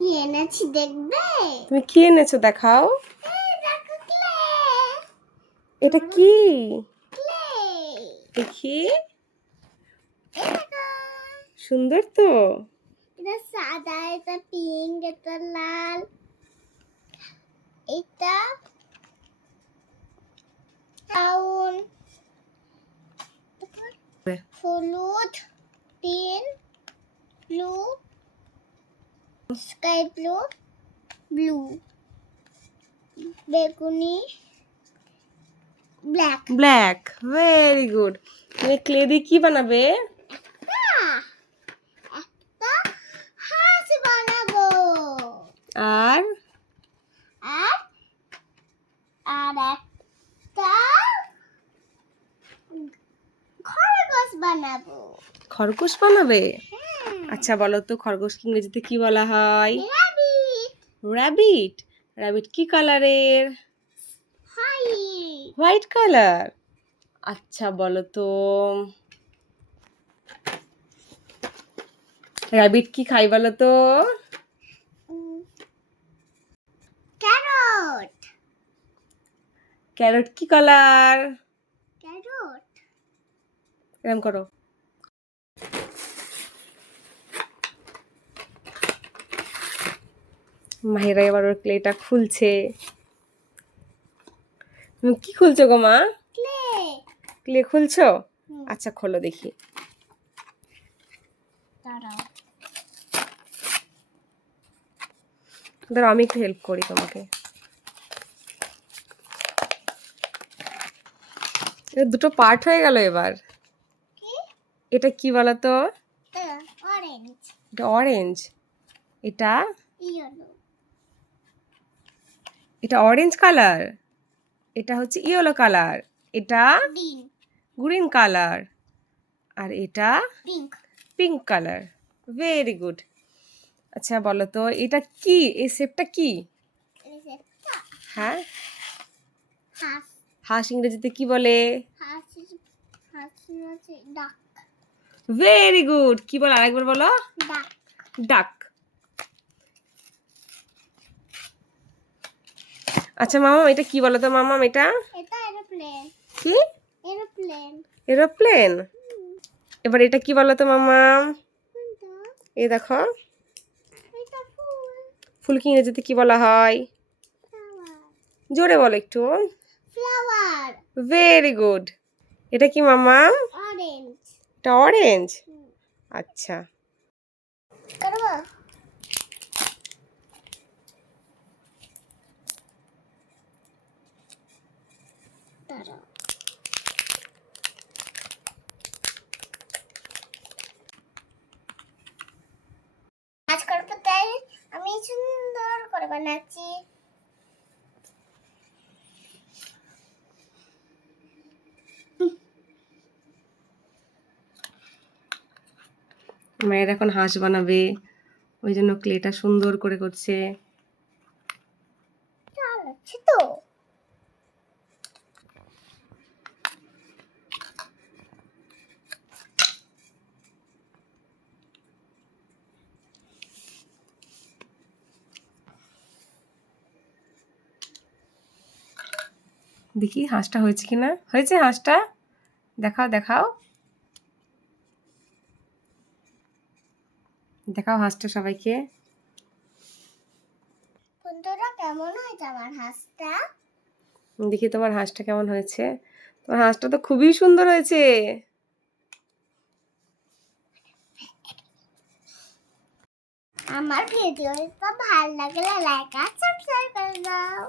কি এনেছি দেখবে? তুমি কি এনেছো দেখাও। এই দেখো ক্লে। এটা কি? ক্লে। দেখি। এই দেখো। সুন্দর তো। এটা সাদা, এটা পিঙ্ক, এটা লাল, এটা ব্রাউন, হলুদ, pink, blue, sky blue, blue, বেগুনি, ব্ল্যাক। ব্ল্যাক। Very good. তুমি ক্লে দিয়ে কি বানাবে? একটা হাঁস বানাবো। আর আর আর একটা খরগোশ বানাবো। খরগোশ বানাবে? আচ্ছা বলো তো খরগোশকে ইংরেজিতে কি বলা হয়? রাবিট। র্যাবিট। র্যাবিট কি কালারের? হোয়াইট। White colour. আচ্ছা বলো তো র্যাবিট কি খাই বলো তো? ক্যারট। ক্যারট কি কালার? ক্যারট। এরকম করো। মাহিরা এবার ওর ক্লেটা খুলছে। তুমি কি খুলছো গো মা? ক্লে। ক্লে খুলছো? আচ্ছা খোলো দেখি। দাঁড়াও। ধরো আমি একটু হেল্প করি তোমাকে। দুটো পার্ট হয়ে গেল এবার। কি? এটা কি বলো তো? অরেঞ্জ। এটা অরেঞ্জ। এটা ইয়েলো। এটা অরেঞ্জ কালার। এটা হচ্ছে ইয়েলো কালার। এটা গ্রিন। Green colour. আর এটা pink. Pink colour. Very good. আচ্ছা বলো তো এটা কি? এই শেপটা কি? হ্যাঁ হাঁস। হাঁস ইংরেজিতে কি বলে? হাঁস হচ্ছে ডাক। Very good. কি বলো আরেকবার বলো? ডাক। ডাক। আচ্ছা মামা এটা কি বলো তো মামা এটা? এটা এরোপ্লেন। কি? এরোপ্লেন। এরোপ্লেন। এবার এটা কি বলো তো মামা? কোনটা? এই দেখো। এটা ফুল। ফুল কি ইংরেজিতে কি বলা হয়? ফ্লাওয়ার। জোরে বলো একটু। ফ্লাওয়ার। Very good. এটা কি মামা? অরেঞ্জ। এটা অরেঞ্জ। আচ্ছা করবো? দাঁড়াও। কাজ করবো তাই আমি সুন্দর করে বানাচ্ছি। মায়ের এখন হাঁস বানাবে, ওই জন্য ক্লেটা সুন্দর করে করছে। চালাচ্ছি তো। দেখি হাঁসটা হয়েছে কিনা। হয়েছে হাঁসটা? দেখাও দেখাও দেখাও হাঁসটা সবাইকে। বন্ধুরা কেমন হয়েছে আমার হাঁসটা? দেখি তোমার হাঁসটা কেমন হয়েছে। তোমার হাঁসটা তো খুবই সুন্দর হয়েছে। আমার ভিডিওটা ভালো লাগলে লাইক আর সাবস্ক্রাইব করে দাও।